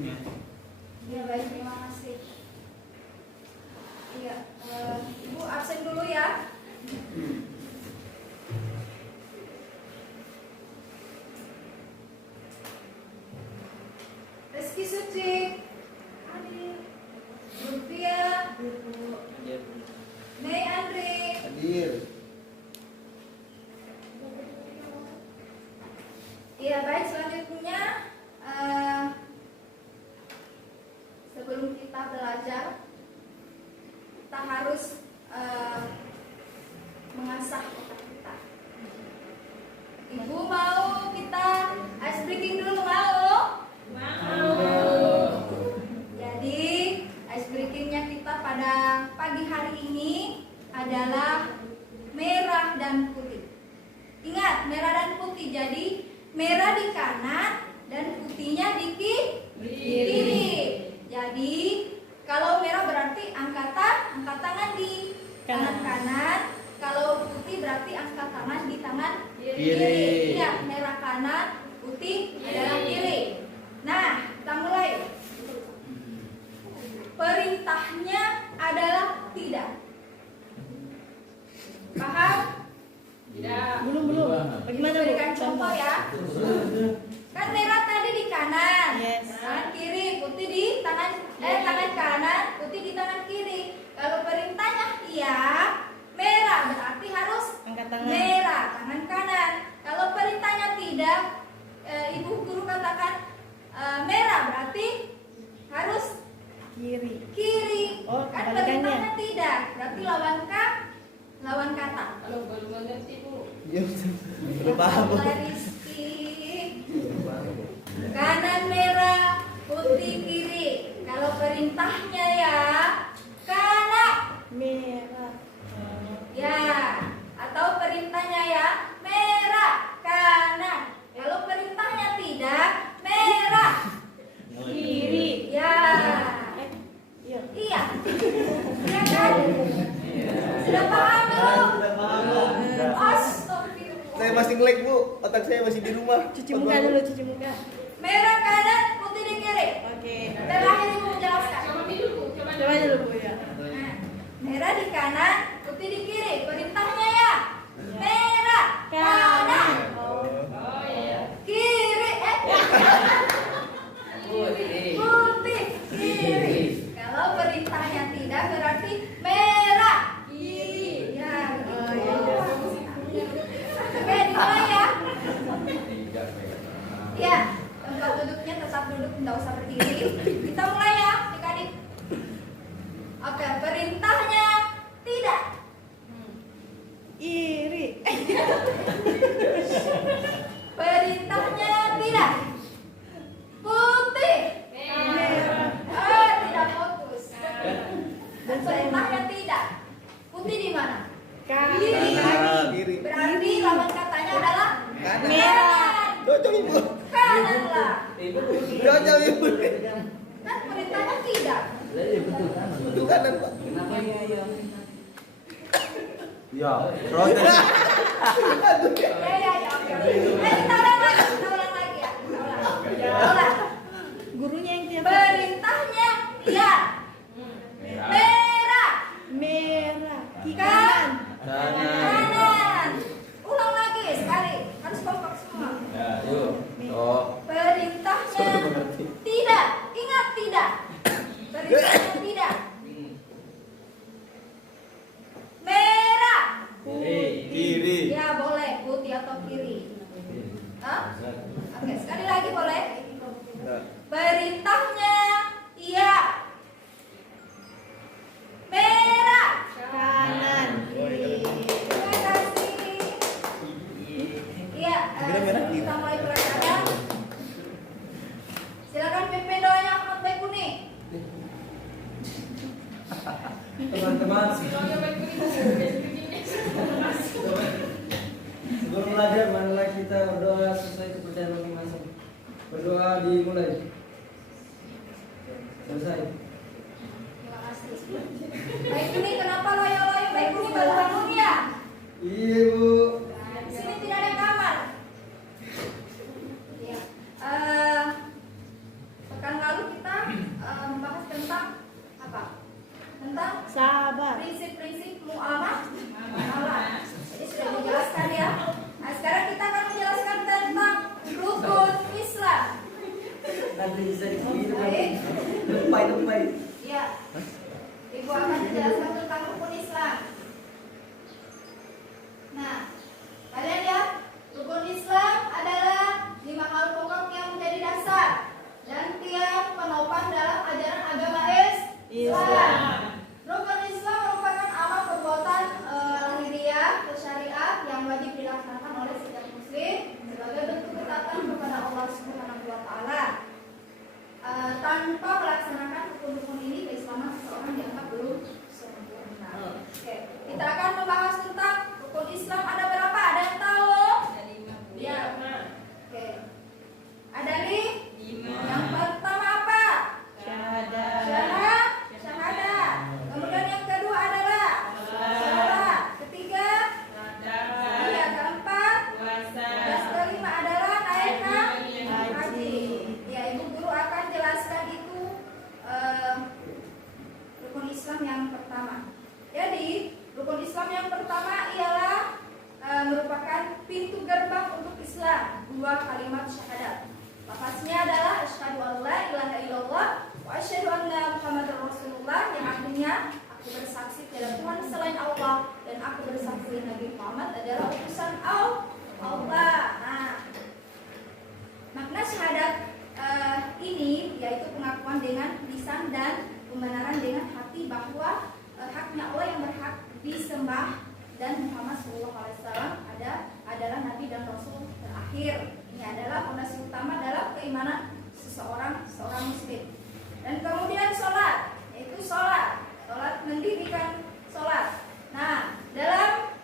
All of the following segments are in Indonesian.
bukunya. Ya baik, terima kasih. Iya, Ibu absen dulu ya. Rizky Suci, hadir. Lutfia, Mei Andri, Hadir. Iya baik, selanjutnya sebelum kita belajar kita harus mengasah otak kita. Ibu mau kita ice breaking dulu, mau? Jadi ice breakingnya kita pada pagi hari ini adalah merah dan putih. Ingat, merah dan putih. Jadi merah di kanan dan putihnya di kiri. Jadi kalau merah berarti angkat tangan di tangan kanan. Kalau putih berarti angkat tangan di tangan kiri. Ingat, merah kanan, putih adalah kiri. Nah, kita mulai. Perintahnya adalah tidak. Paham? Belum. Bagaimana Bu? Berikan contoh ya. Kan merah tadi di kanan, Yes. tangan kiri, putih di tangan kanan, putih di tangan kiri. Kalau perintahnya iya, merah berarti harus Angkat tangan. merah tangan kanan. Kalau perintahnya tidak, ibu guru katakan merah berarti harus kiri. Oh, Kan kebalikannya. perintahnya tidak, berarti lawan kata. Kalau belum mengerti Bu. Iya, udah paham. Mulai Rizky. Kanan merah, putih kiri. Kalau perintahnya ya kanan. Merah. Ya, atau perintahnya ya merah kanan. Kalau perintahnya tidak merah Kiri. ya. Iya. Iya. Iya kan? Sudah paham belum? Udah paham, Bu. Astagfirullah. Saya masih nge-lag, Bu. Otak saya masih di rumah. Cuci muka dulu, cuci muka. Merah kanan, putih di kiri. Oke. Terakhir ibu menjelaskan. Coba dulu, Coba dulu Bu ya. Nah, merah di kanan, putih di kiri. Perintahnya ya merah kanan, Oh iya. kiri putih kiri. Kalau perintahnya tidak berarti merah. Iya. Oh, iya. Oke, dimulai ya. Ya, tempat duduknya tetap duduk, tidak usah berdiri. Kita mulai ya, adik-adik. Oke, perintahnya tidak. Iri. Perintahnya tidak. Putih. Merah. Tidak fokus. Dan perintahnya tidak. Putih di mana? Kiri. Kiri. Berarti lawan katanya adalah Kanan. merah. Cocok, Ibu. Kanan lah. Cocok, Ibu. Kan perintahnya tidak. Betul kanan, Pak. Ya, protes. Ya, oke. Kita ulang lagi ya. Kita ulang. Gurunya yang tiap Perintahnya iya. Merah. merah. Kiri Kanan. kanan. Kanan. Ulang lagi sekali. Harus kompak semua. Ya, yuk. Oh. Perintahnya tidak. Ingat tidak. Perintahnya tidak. Merah. Kiri. Ya boleh putih atau kiri. Hah? Oke, sekali lagi boleh. Nah, Perintahnya iya. Merah. Kanan. Kiri. Terima kasih. Iya, Merah, kiri. kita mulai pelajaran. Silakan pimpin doanya Ahmad Baikuni. Lafaznya adalah asyhadu an la ilaha illallah wa asyhadu anna Muhammadar Rasulullah, yang artinya aku bersaksi tiada Tuhan selain Allah dan aku bersaksi Nabi Muhammad adalah utusan Allah. Nah, makna syahadat ini yaitu pengakuan dengan lisan dan pembenaran dengan hati bahwa haknya Allah yang berhak disembah dan Muhammad SAW adalah Nabi dan Rasul terakhir. Ini adalah fondasi utama dalam keimanan seorang Muslim. Dan kemudian sholat, yaitu sholat mendirikan sholat. Nah, dalam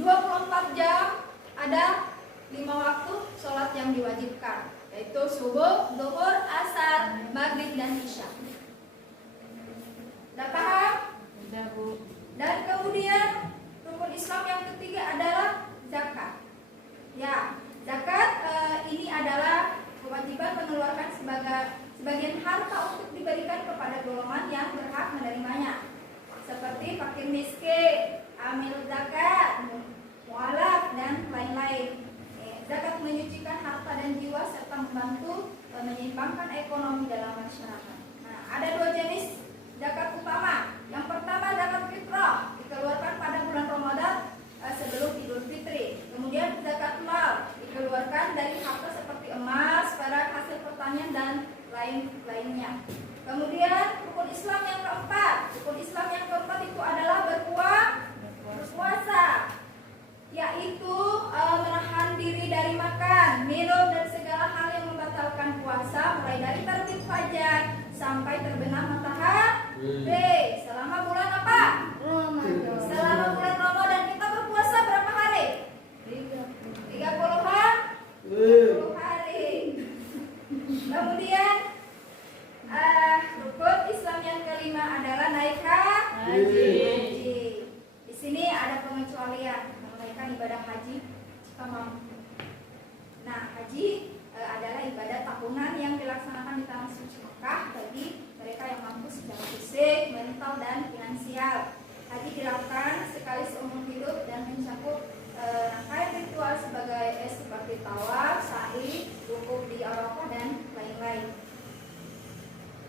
24 jam ada 5 waktu sholat yang diwajibkan, yaitu subuh, zuhur, asar, maghrib, dan isya. Sudah paham? Sudah, Bu. Dan kemudian rukun Islam yang ketiga adalah zakat. Ya, zakat ini adalah kewajiban mengeluarkan sebagian harta untuk diberikan kepada golongan yang berhak menerimanya, seperti fakir miskin, amil zakat, mualaf, dan lain-lain. Zakat menyucikan harta dan jiwa serta membantu menyeimbangkan ekonomi dalam masyarakat. Nah, ada 2 jenis zakat utama. Yang pertama zakat fitrah, dikeluarkan pada bulan Ramadan sebelum Idul Fitri. Kemudian zakat mal, dikeluarkan dari harta seperti emas, perak, hasil pertanian, dan lain-lainnya. Kemudian rukun Islam yang keempat. Rukun Islam yang keempat itu adalah berpuasa, yaitu menahan diri dari makan, minum, dan segala hal yang membatalkan puasa, mulai dari terbit fajar sampai terbenam matahari. Selama bulan apa? Ramadan. Selama bulan Ramadan kita berpuasa berapa hari? 30 hari. Kemudian rukun Islam yang kelima adalah naik haji. Di sini ada pengecualian menunaikan ibadah haji jika mampu. Nah, haji adalah ibadah tahunan yang dilaksanakan di tanah suci Mekah bagi mereka yang mampu secara fisik, mental, dan finansial. Haji dilakukan sekali seumur hidup dan mencakup rangkaian ritual seperti tawaf, sa'i, wukuf di Arafah, dan lain-lain.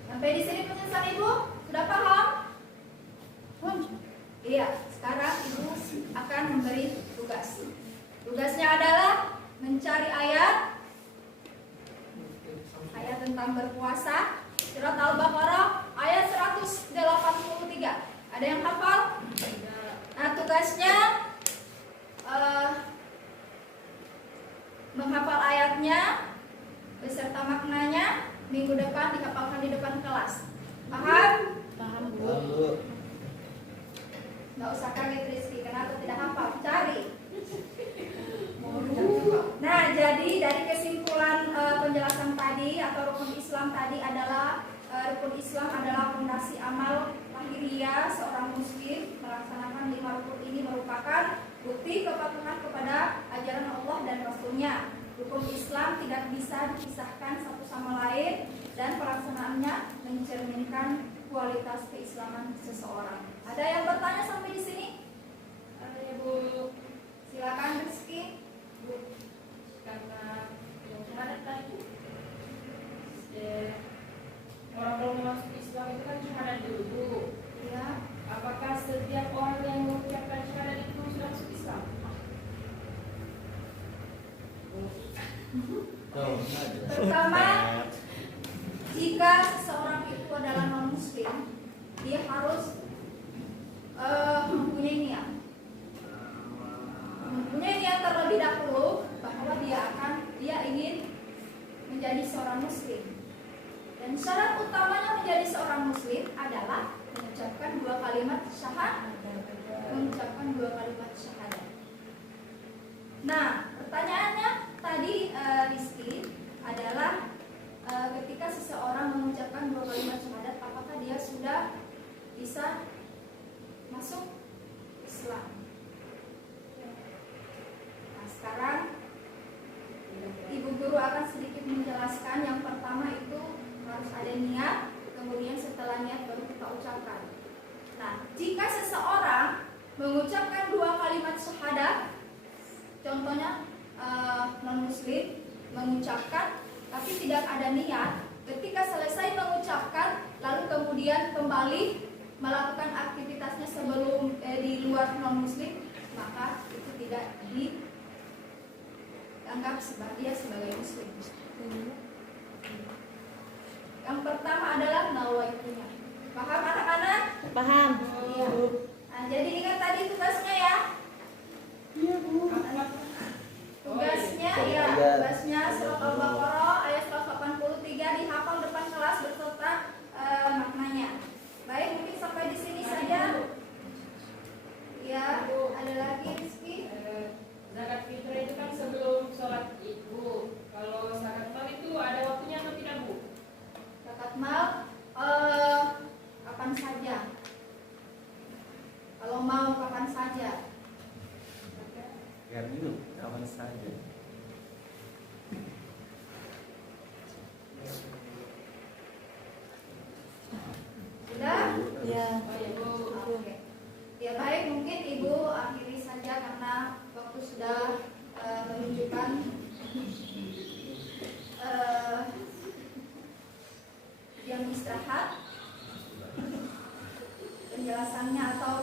Sampai di sini penjelasan Ibu sudah paham? Iya, sekarang Ibu akan memberi tugas. Tugasnya adalah mencari ayat tentang berpuasa, surat Al-Baqarah ayat 183. Ada yang hafal? Nah, tugasnya menghafal ayatnya beserta maknanya. Minggu depan dihafalkan di depan kelas. Paham? Paham, Bu. Nggak usah kaget Rizky, kenapa tidak hafal? Cari. Nah, jadi dari kesimpulan penjelasan tadi atau rukun Islam tadi adalah rukun Islam adalah fondasi amal lahiriah seorang muslim. Melaksanakan 5 rukun ini merupakan bukti kepatuhan kepada ajaran Allah dan Rasulnya. Rukun Islam tidak bisa dipisahkan satu sama lain dan pelaksanaannya mencerminkan kualitas keislaman seseorang. Ada yang bertanya sampai di sini? Ada ya, Bu. Silakan Rizky. Bu, karena yang syahadat tadi orang belum masuk Islam itu kan syahadat dulu, Bu. Ya. Apakah setiap orang yang mengucapkan syahadat itu sudah masuk Islam? Pertama, jika seseorang itu adalah non-muslim, dia harus mempunyai niat terlebih dahulu bahwa dia ingin menjadi seorang muslim. Dan syarat utamanya menjadi seorang muslim adalah mengucapkan 2 kalimat syahadat. Nah, pertanyaannya tadi Rizky adalah ketika seseorang mengucapkan 2 kalimat syahadat, apakah dia sudah bisa masuk Islam? Nah, sekarang Ibu Guru akan sedikit menjelaskan. Yang pertama itu harus ada niat, kemudian setelah niat baru kita ucapkan. Nah, jika seseorang mengucapkan 2 kalimat syahadat, contohnya non muslim mengucapkan tapi tidak ada niat, ketika selesai mengucapkan lalu kemudian kembali melakukan aktivitasnya sebelum di luar non muslim, maka itu tidak dianggap dia sebagai muslim. Yang pertama adalah nawaitunya. Paham anak-anak? Paham. Iya. Nah, jadi ingat tadi tugasnya ya. Tugasnya surat Al-Baqarah ayat 183 dihafal depan kelas beserta maknanya. Baik, mungkin sampai di sini saja. Ya, ada lagi Rizky? Zakat fitrah itu kan sebelum sholat Ibu. Kalau zakat mal itu ada waktunya atau tidak, Bu? Zakat mal kapan saja. Kalau mau kapan saja. Ya minum kapan saja. Sudah? Ya. Oh ya, Bu. Oke. Ya baik, mungkin Ibu akhiri saja karena waktu sudah menunjukkan yang istirahat. Penjelasannya atau